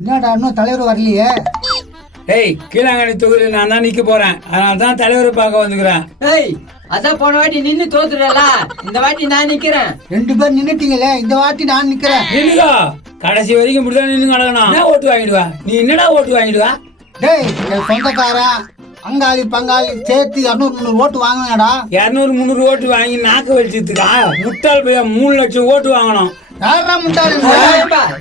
என்னடா இன்னும் தலைவர் வரலையே? ஏய், கீழாங்கனி தொகுதியில் நான் தான் நிக்க போறேன். அதனால தான் தலைவரை பார்க்க வந்துக்கிறேன். ஏய், அதான் போன வாட்டி நின்னு தோத்துறல, இந்த வாட்டி நான் நிக்கிறேன். 2 பேர் நின்னுட்டீங்களே, இந்த வாட்டி நான் நிக்கிறேன். நின்னுக்கோ, கடைசி வரைக்கும் இப்படிதான் நின்று நடக்கணும். என்ன ஓட்டு வாங்கிடுவா நீ? என்னடா ஓட்டு வாங்கிடுவா? டேய், என் சொந்தக்காரன் அங்காளி பங்காளி சேர்த்து 200-300 ஓட்டு வாங்கினடா. 200-300 ஓட்டு வாங்கி நாக்கு வலிச்சதுக்கா? முட்டாள் பையன் 3 லட்சம் ஓட்டு வாங்கணும். யாரா முட்டாளு?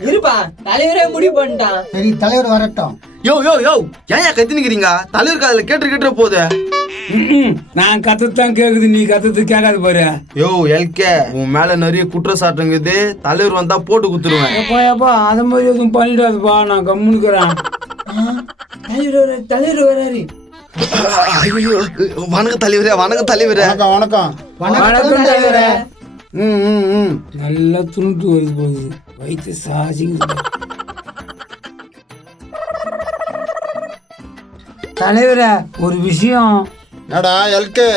இருப்பா, தலைவரே முடிவு பண்ணிட்டான். சரி, தலைவர் வரட்டும். யோ யோ யோ, ஏன் கத்தி நிக்கிறீங்க? தலைவர் காதுல கேட்டு போகுது. நான் கத்துதான் கேக்குது, நீ கத்துறது கேட்காது பாரு. யோ எல்கே, உன் மேல நிறைய குற்றச்சாட்டுங்குது. தலைவர் வந்தா போட்டு குத்துருவேன். எப்பா அத மாதிரி எதுவும் பண்ணிடாதுப்பா, நான் கம்முனுக்குறேன். தலைவர் வராரு. வணக்கம் தலைவரே, வணக்கம் தலைவரே. வணக்கம். வணக்கம் தலைவரே. நல்லா துணுட்டு வருது போகுது, வயிற்று சாசிங்க. தலைவரே, ஒரு விஷயம். என்னடா எல்கே,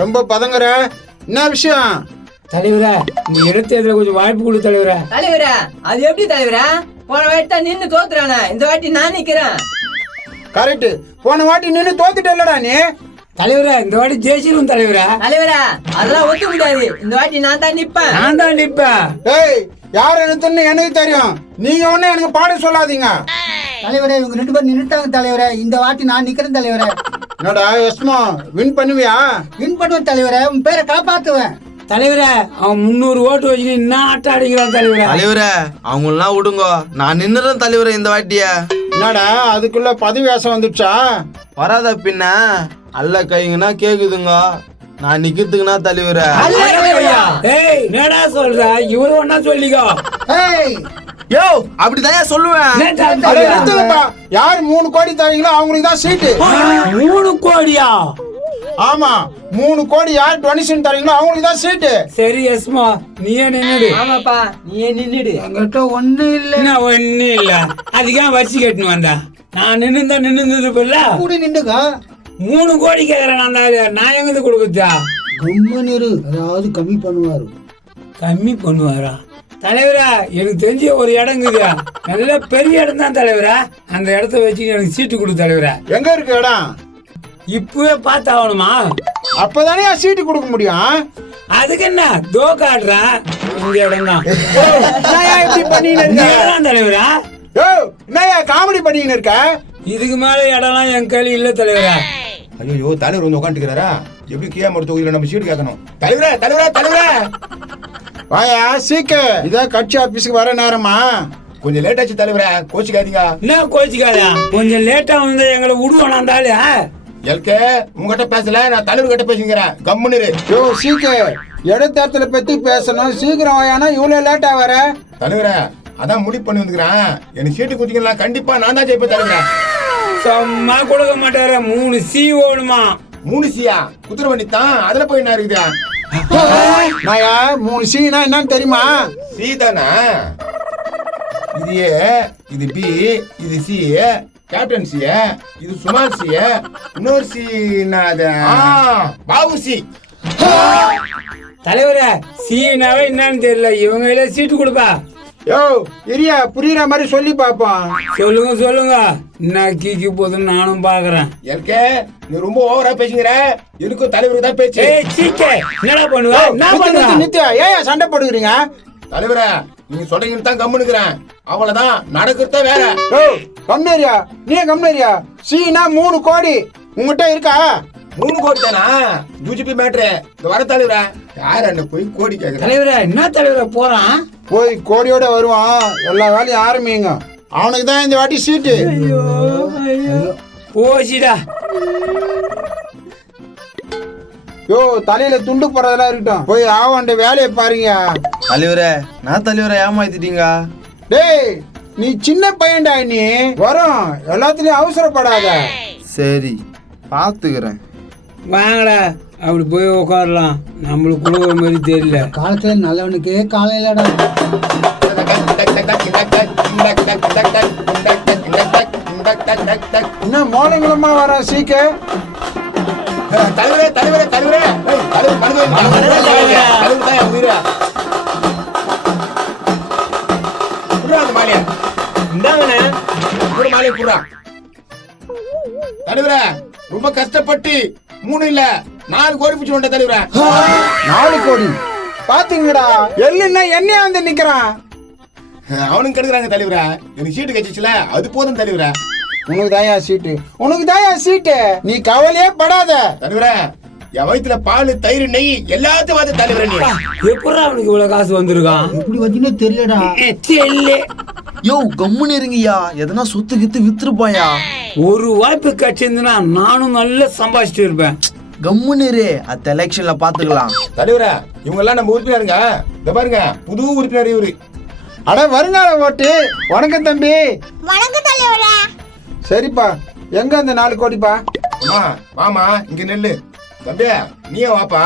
ரொம்ப பதங்குற? என்ன விஷயம்? தலைவரே, இந்த இடத்துல கொஞ்சம் வாய்ப்பு கொடு தலைவரே. தலைவரே, அது எப்படி தலைவரே? போன வாட்டி தான் நின்னு தோத்துறானே, இந்த வாட்டி நான் நிக்கிறேன். கரெக்ட். போன வாட்டி நின்னு தோத்துட்டல்லடா நீ. தலைவரே, இந்த வாட்டி ஜெயிச்சிரும் தலைவரே. தலைவரே, அதெல்லாம் ஒத்து முடியாது, இந்த வாட்டி நான் தான் நிப்பேன். நான் தான் நிப்பேன். ஏய், யார் என்னத்துன்னு எனக்கு தெரியும். நீங்க ஒண்ணு எனக்கு பாட சொல்லாதீங்க. தலைவரே, இவங்க 2 பேர் நின்னுட்டாங்க தலைவரே. இந்த வாட்டி நான் நிக்கிறேன் தலைவரே. என்னடா எஸ்மா, வின் பண்ணுவியா? வின் பண்ணுவேன் தலைவரே, உன் பேரை காப்பாத்துவேன். தலைவரே, அவன் 300 ஓட்டு வச்சு என்ன ஆட்டம் அடிக்கிறான் தலைவரே. தலைவரே, அவங்களாம் விடுங்க, நான் நின்னுறேன் தலைவரே இந்த வாட்டிய. என்னடா அதுக்குள்ள பதவி ஆசை வந்துடுச்சா? வராத பின்ன அல்ல கைங்கன்னா கேக்குதுங்க. நான் நிக்கிறதுக்குன்னா தலைவரே. ஏய், என்னடா சொல்ற? இவரு ஒன்னா சொல்லிக்கோ. ஏய், யோ, அப்படிதான் சொல்லுவேன். அட, நிறுத்துங்கப்பா. யார் 3 கோடி தரீங்களோ அவங்களுக்கு தான் சீட்டு. 3 கோடியா? ஆமா, 3 கோடி யார் டொனேஷன் தரீங்களோ அவங்களுக்கு தான் சீட்டு. சரி எஸ்மா, நீயே நின்னுடு. ஆமாப்பா, நீயே நின்னுடு. என்கிட்ட ஒண்ணும் இல்ல. என்ன ஒண்ணு இல்ல, அதுக்காக வச்சு கட்டுன்னு வந்தா? நான் நின்னுருப்பல. கூட நின்னுக்கா. 3 கோடி கேக்குறேன். நான் எங்கிருந்து கொடுக்குதா? கம்மன் இரு, அதாவது கம்மி பண்ணுவாரு. கம்மி பண்ணுவாரா? தலைவரா, எனக்கு தெரிஞ்ச ஒரு இடங்குது, நல்ல பெரிய இடம் தான் தலைவரா. அந்த இடத்த வச்சு எனக்கு சீட்டு கொடு தலைவரா. எங்க இருக்கு இடம்? இப்பவே பார்த்து ஆகணுமா? அப்பதானே சீட்டு கொடுக்க முடியும். அதுக்கு என்ன தோ காட்டுறா, இந்த இடம் தான். இப்படி பண்ணின்னு இருக்க? தலைவரா, என்னையா காமெடி பண்ணின்னு இருக்க? இதுக்கு மேல இடம்லாம் என் கையில இல்ல தலைவரா. ஐயோ, தலைவர் வந்து உட்காந்துக்கிறாரா? எப்படி கியாம தொகுதியில நம்ம சீட்டு கேட்கணும்? தலைவரே தலைவரே தலைவரே, வாயா சீக்க. இதான் கட்சி ஆபீஸ்க்கு வர நேரமா? கொஞ்சம் லேட் ஆச்சு தலைவரே, கோச்சிக்காதீங்க. என்ன கோச்சிக்காதா? கொஞ்சம் லேட்டா வந்து எங்களை விடுவானாண்டாலே. எல்கே, உங்ககிட்ட பேசல, நான் தலைவர் கிட்ட பேசுங்கிறேன். கம்முன்னு இரு. யோ சீக்க, இடத்தேர்தலை பத்தி பேசணும். சீக்கிரம் வாயானா இவ்வளவு லேட்டா வர? தலைவரே, அதான் முடிவு பண்ணி வந்துக்கிறேன். எனக்கு சீட்டு குத்திக்கலாம், கண்டிப்பா நான் தான் ஜெயிப்பேன் தலைவரே. சும்மா கொடுக்க மாட்டாரு. 3 சி ஓடுமா? 3 சியா? குதிரை வண்டி தான், அதுல போய் என்ன இருக்குதா? நாயா 3 சீனா என்னன்னு தெரியுமா? சி தானே? இது ஏ, இது பி, இது சி, கேப்டன் சி, இது சுமார் சி, இன்னொரு சி பாபு சி. தலைவரே, சீனாவே என்னன்னு தெரியல, இவங்க சீட்டு கொடுப்பா. யோ இரியா, புரியுற மாதிரி சொல்லி பாப்போம். சொல்லுங்க. என்ன கீக்கி போதுன்னு நானும் பாக்குறேன். எல்கே, நீ ரொம்ப ஓவரா பேசுங்கிற. எனக்கும் தலைவருக்கு தான் பேச்சு. என்னடா பண்ணுவா? நித்யா, ஏன் சண்டை போடுக்கிறீங்க? தலைவரே, நீங்க சொல்றீங்கன்னு தான் கம்முனுக்குறேன். அவ்வளவுதான், நடக்கிறத வேற. யோ கம்னேரியா, நீ கம்னேரியா. சீனா 3 கோடி உங்ககிட்ட இருக்கா? 3 கோடி தானா? யூஜிபி மேட்ரு. இந்த வர தலைவரே, யார் என்ன போய் கோடி கேக்குற? தலைவரே, என்ன தலைவரே போறான்? போய் கோடியோட வருவான். எல்லா வேலையும் ஆரம்பிங்க. அவனுக்கு தான் இந்த வாட்டி சீட்டு. போச்சிடா. யோ, தலையில துண்டு போறதெல்லாம் இருக்கட்டும், போய் ஆவாண்ட வேலையை பாருங்க. தலைவரே, நான் தலைவரை ஏமாத்திட்டீங்க. டேய், நீ சின்ன பையன்டா. நீ வரும், எல்லாத்துலயும் அவசரப்படாத. சரி, பாத்துக்கிறேன். வாங்கடா, அப்படி போய் உட்காரலாம். நம்மளுக்கு கொடுக்குற மாதிரி தெரியல. காலத்துல நல்லவனுக்கு காலையிலடா. என்ன மோனங்களமா வர சீக்க? தலைவரே தலைவரே தலைவரே, இந்தாங்கண்ணே. ஒரு மாலை கூறா தலைவரே. ரொம்ப கஷ்டப்பட்டு 3 இல்ல 4 கோடி பிடிச்சு வந்த தலைவரே. 4 கோடி பாத்தீங்கடா, எள்ளுன்னா என்னையா வந்து நிக்கிறான். அவனுக்கு கெடுக்குறாங்க தலைவரே. எனக்கு சீட்டு கட்சிச்சுல அது போதும் தலைவரே. உனக்கு தாயா சீட்டு, உனக்கு தாயா சீட்டு, நீ கவலையே படாத. தலைவரே என் வயித்துல பால் தயிர் நெய் எல்லாத்தையும் பார்த்து தலைவரே. நீ எப்படா அவனுக்கு இவ்வளவு காசு வந்திருக்கான்? இப்படி வச்சுன்னே தெரியலடா. யோ கம்முன்னு இருங்கய்யா, எதனா சொத்து கித்து வித்துருப்பாயா. ஒரு வாய்ப்பு கிடைச்சிருந்தா நானும் நல்லா சம்பாதிச்சுட்டு இருப்பேன். கம்முன்னு இரு, அத்த எலெக்ஷன்ல பாத்துக்கலாம். தலைவரே இவங்க எல்லாம் நம்ம உறுப்பினருங்க. இந்த பாருங்க புது உறுப்பினர் இவரு. அட வருங்கால ஓட்டு. வணக்கம் தம்பி. வணக்கம் தலைவரே. சரிப்பா, எங்க அந்த 4 கோடிப்பா? அம்மா வாமா இங்க நெல்லு. தம்பி நீயே வாப்பா.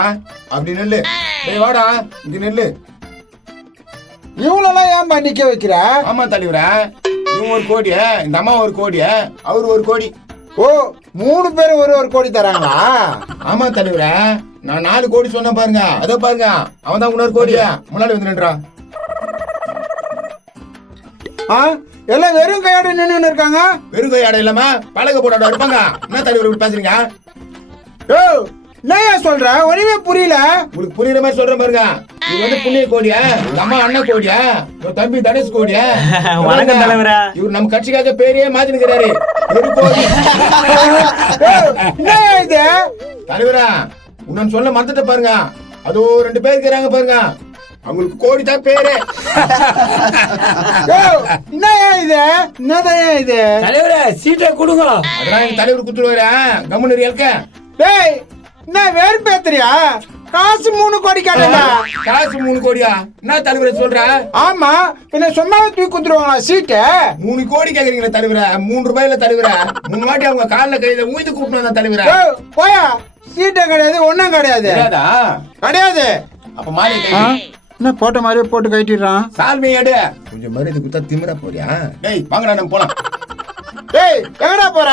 அப்படி நெல்லு. டேய் வாடா இங்க நெல்லு. இவங்களெல்லாம் ஏன்பா நிக்க வைக்கிற? ஆமா தலைவரே, இவங்க 1 கோடி, இந்த அம்மா 1 கோடி, அவரு 1 கோடி. ஓ 3 பேரும் ஒரு கோடி தராங்களா? ஆமா தலைவரே, நான் 4 கோடி சொன்ன பாருங்க. அதோ பாருங்க அவன் தான் 1 கோடியா முன்னாடி வந்து நின்றான். ஆ, எல்லாம் வெறும் கையோட நின்னு இருக்காங்க. வெறும் கையாட இல்லாம பழக போடாட இருப்பாங்க. என்ன தலைவர் இப்படி பேசுறீங்க? ஓ என்னையா சொல்ற? ஒண்ணுமே புரியல. உங்களுக்கு புரியுற மாதிரி சொல்றேன் பாருங்க. இது வந்து புண்ணிய கோடியா, இந்த அம்மா அண்ணன் கோடியா, இவன் தம்பி தனுஷ் கோடியா. வணக்கம் தலைவரே. இவர் நம்ம கட்சிக்காக பேரையே மாத்தி நிக்கிறாரு. ஒரு கோடி. என்னையா இது? தலைவரா உன்னு சொல்ல மறந்துட்ட பாருங்க. அதோ 2 பேர் இருக்கிறாங்க பாருங்க, அவங்களுக்கு கோடி தான் பேரு. என்னையா இது? என்னதையா இது? தலைவரே சீட்டை கொடுங்க. அதெல்லாம் எங்க தலைவர் குத்துருவாரு. கம்முன்னு இருக்க. டேய் என்ன வேறுபேத்துறியா? காசு 3 கோடி கேட்டா காசு 3 கோடியா? என்ன தலைவரை சொல்ற? ஆமா, என்ன சும்மாவே தூக்கி குத்துருவாங்களா சீட்டு? 3 கோடி கேக்குறீங்களா தலைவரா? 3 ரூபாயில தலைவரா? 3 வாட்டி அவங்க கால்ல கையில ஊய்த்து கூப்பிட்டு தலைவரா. போயா, சீட்டே கிடையாது, ஒண்ணும் கிடையாது. கிடையாது. அப்ப மாலை கை என்ன போட்ட மாதிரியே போட்டு கட்டிடுறான். சால்வை எடு. கொஞ்சம் மரியாதை கொடுத்தா திமிரா போறியா? டேய் வாங்கடா நம்ம போலாம். டேய் எங்கடா போற?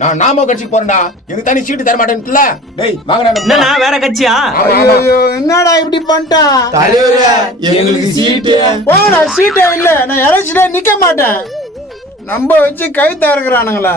நான் நாம கட்சிக்கு போறேன்டா. எனக்கு தனி சீட்டு தர மாட்டேன்ல. டேய் வாங்கடா நம்ம என்னண்ணா வேற கட்சியா? ஐயோ என்னடா இப்படி பண்ணிட்டான்? தலைவரே எங்களுக்கு சீட்டு. போடா, சீட்டே இல்ல, நான் எலெக்ஷனே நிக்க மாட்டேன். நம்ம வச்சு கை தரக்குறானுங்களா?